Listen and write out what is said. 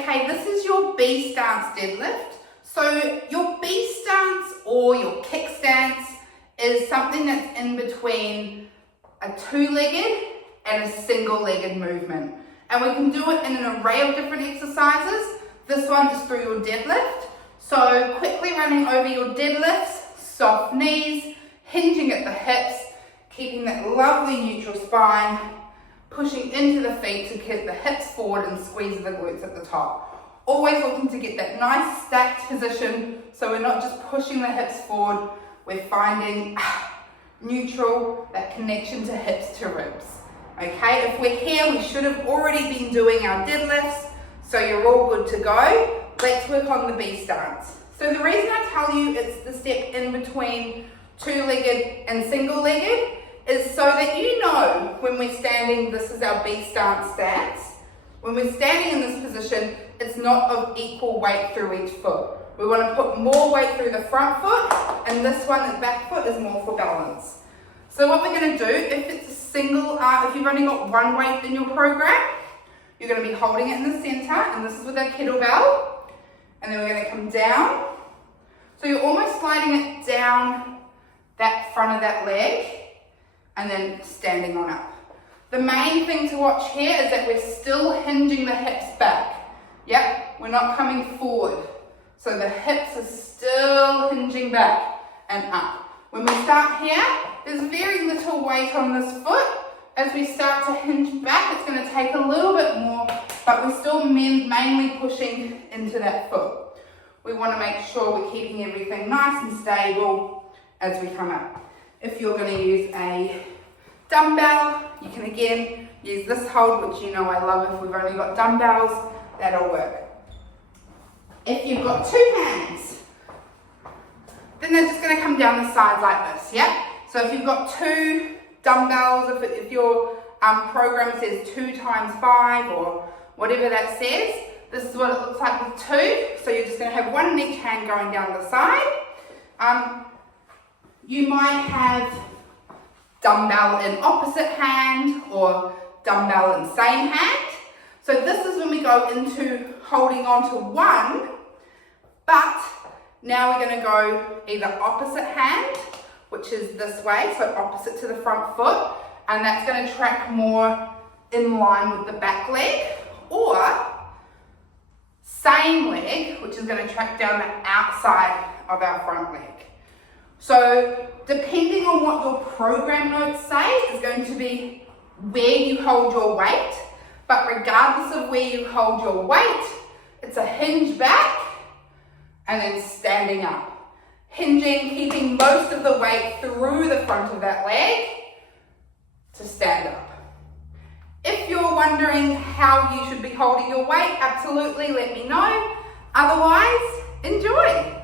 Okay, this is your B stance deadlift. So your B stance or your kick stance is something that's in between a two-legged and a single-legged movement. And we can do it in an array of different exercises. This one is through your deadlift. So quickly running over your deadlifts, soft knees, hinging at the hips, keeping that lovely neutral spine, pushing into the feet to keep the hips forward and squeeze the glutes at the top. Always looking to get that nice stacked position so we're not just pushing the hips forward, we're finding neutral, that connection to hips to ribs. Okay, if we're here, we should have already been doing our deadlifts, so you're all good to go. Let's work on the B stance. So the reason I tell you it's the step in between two-legged and single-legged is so that you know when we're standing, this is our B stance stance. When we're standing in this position, it's not of equal weight through each foot. We want to put more weight through the front foot, and this one, the back foot, is more for balance. So what we're going to do, if it's a single, if you've only got one weight in your program, you're going to be holding it in the center, and this is with our kettlebell, and then we're going to come down. So you're almost sliding it down that front of that leg, and then standing on up. The main thing to watch here is that we're still hinging the hips back. Yep, we're not coming forward. So the hips are still hinging back and up. When we start here, there's very little weight on this foot. As we start to hinge back, it's going to take a little bit more, but we're still mainly pushing into that foot. We want to make sure we're keeping everything nice and stable as we come up. If you're going to use a dumbbell, you can again use this hold, which you know I love. If we've only got dumbbells, that'll work. If you've got two hands, then they're just going to come down the sides like this, yeah? So if you've got two dumbbells, if your program says 2 times 5 or whatever that says, this is what it looks like with 2. So you're just going to have one in each hand going down the side. You might have dumbbell in opposite hand or dumbbell in same hand. So this is when we go into holding on to one, but now we're going to go either opposite hand, which is this way, so opposite to the front foot, and that's going to track more in line with the back leg, or same leg, which is going to track down the outside of our front leg. So depending on what your program notes say is going to be where you hold your weight, but regardless of where you hold your weight, it's a hinge back and then standing up. Hinging, keeping most of the weight through the front of that leg to stand up. If you're wondering how you should be holding your weight, absolutely let me know. Otherwise, enjoy.